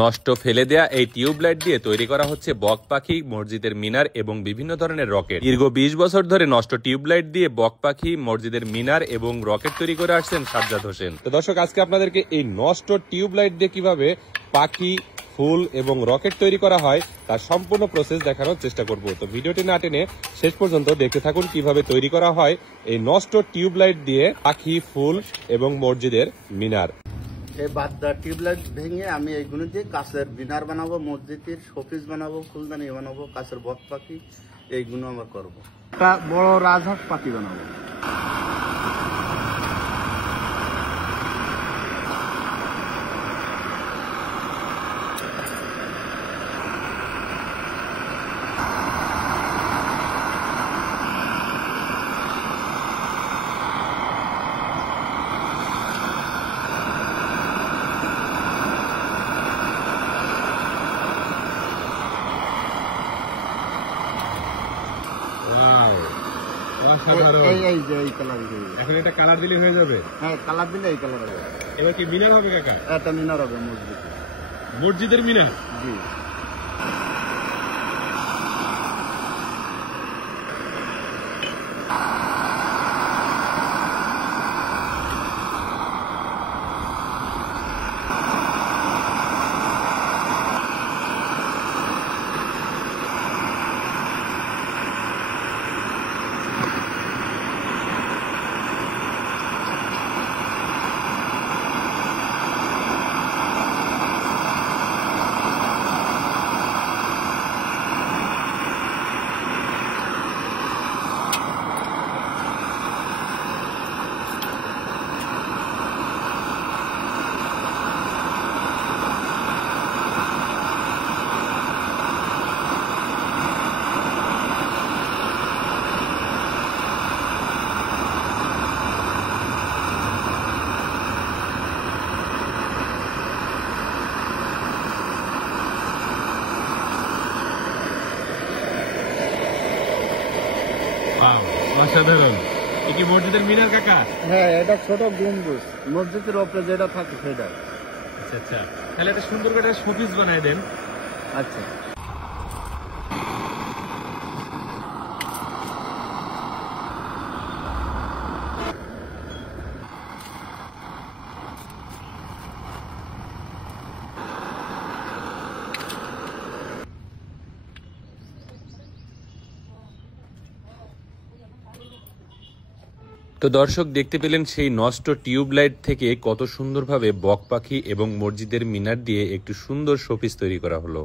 নষ্ট ফেলে দেয়া এই টিউবলাইট দিয়ে তৈরি করা হচ্ছে বক পাখি, মসজিদের মিনার এবং বিভিন্ন ধরনের রকেট। দীর্ঘ 20 বছর ধরে নষ্ট টিউবলাইট দিয়ে বক পাখি, মসজিদের মিনার এবং রকেট তৈরি করে আসছেন সাজ্জাদ হোসেন। তো দর্শক, আজকে আপনাদেরকে এই নষ্ট টিউবলাইট দিয়ে কিভাবে পাখি, ফুল এবং রকেট তৈরি করা হয় তার সম্পূর্ণ প্রসেস দেখানোর চেষ্টা করব। তো ভিডিওটি না টেনে শেষ পর্যন্ত দেখতে থাকুন কিভাবে তৈরি করা হয় এই নষ্ট টিউবলাইট দিয়ে পাখি, ফুল এবং মসজিদের মিনার। এই বাদদা টিউবলাইট ভেঙে আমি এইগুলো দিয়ে কাছের মিনার বানাবো, মসজিদের শোপিস বানাবো, ফুলদানি বানাবো, কাছের বক পাখি, এইগুলো আমরা করবো। একটা বড় রাজহাঁস পাখি বানাবো। এখন এটা কালার দিলে হয়ে যাবে? হ্যাঁ, কালার দিলে এই কালার হবে। এবার কি মিনার হবে কাকা? এটা মিনার হবে মসজিদের মিনার। জি। অসাধারণ। এ কি মসজিদের মিনার কাকা? হ্যাঁ, এটা ছোট গম্বুজ, মসজিদের উপরে যেটা থাকে সেটা। আচ্ছা আচ্ছা, তাহলে একটা সুন্দর করে শোপিস বানাই দেন। আচ্ছা। তো দর্শক, দেখতে পেলেন সেই নষ্ট টিউবলাইট থেকে কত সুন্দরভাবে বক পাখি এবং মসজিদের মিনার দিয়ে একটু সুন্দর শোপিস তৈরি করা হলো।